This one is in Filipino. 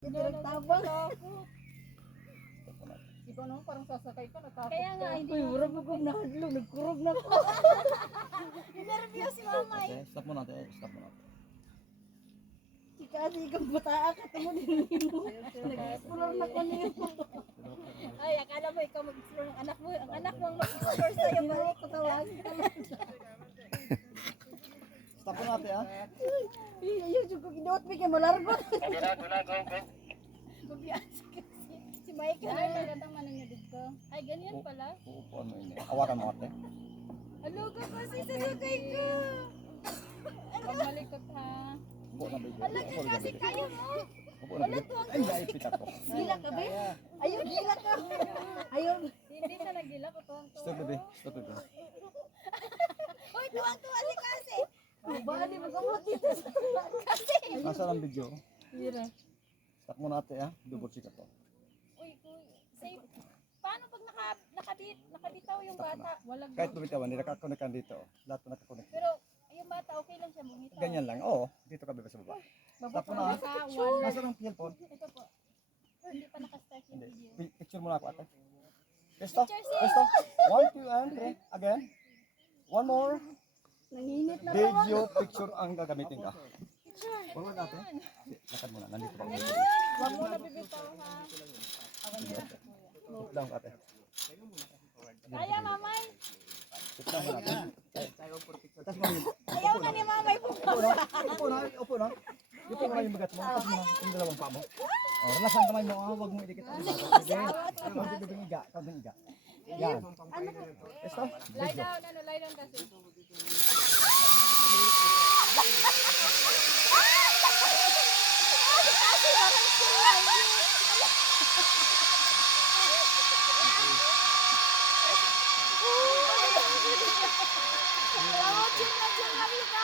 Tabang. Ikaw naman parang sasakay ka, natakot Kaya nga, ka. hindi mo rin ko nahadlong, nagkurog na ko. Nervous si mama eh. Okay, stop mo natin. Stop mo natin. Kasi ikang bataa ka, tamo din mo. Nag-explore na ko niyo. Ay, akala mo ikaw mag-explore ng anak mo. Ang anak mo ang mag-explore sa'yo. Balik ko tawagin ka lang. Stop mo natin ah. Ayun, yung ginuot mo kayo malargot. Mabiasa kasi. Si Michael. Ay, magandang maninyo dito. Ay, ganyan pala. Uupuan mo ini. Awakan mo ate. Aluga kasi sa lagay ko. Huwag malikot ha. Upo na baby. Alaga Upo na kasi baby. kayo mo. Upo na baby. Ay, naipit ako. Sila ka ba? Ayun, sila ka. Ayun. Hindi siya nagdila ko to. Stop baby. Stop baby. Uy, tuwang-tuwa si kasi. Bali, magamot dito sa kasi. Nasaan ang video? Mira. Stop mo natin ah. Double check ako. Uy, safe. Paano pag nakabitaw yung bata? Walang Kahit bumitawan, hindi nakakonect kan dito. Lahat na nakakonect. Pero yung bata okay lang siya bumitaw. Ganyan lang. Oo. Dito ka baby sa baba. Stop mo na ah. Basta wala. Nasaan ang cellphone? Ito po. Hindi pa nakastart yung Hindi. video. Picture mo na ako ate. Pesto. Pesto. 1, 2, and 3. Again. One more. Nanginit na Video picture ang gagamitin ka. Wala natin. Lakad muna. Nandito pa. Huwag mo na bibitaw ha. Sit down ate. Kaya mamay. Sit down muna ate. Tapos mo yun. Ayaw na ni mamay po. Upo na. Upo na. Dito mo na yung bagat mo. Tapos mo yung dalawang paa mo. Oh, relax ang kamay mo. Huwag mo idikit ang bagat. Konting iga. Konting iga. Yan. Esto? Lie down, lie down kasi. Chill na kami ka.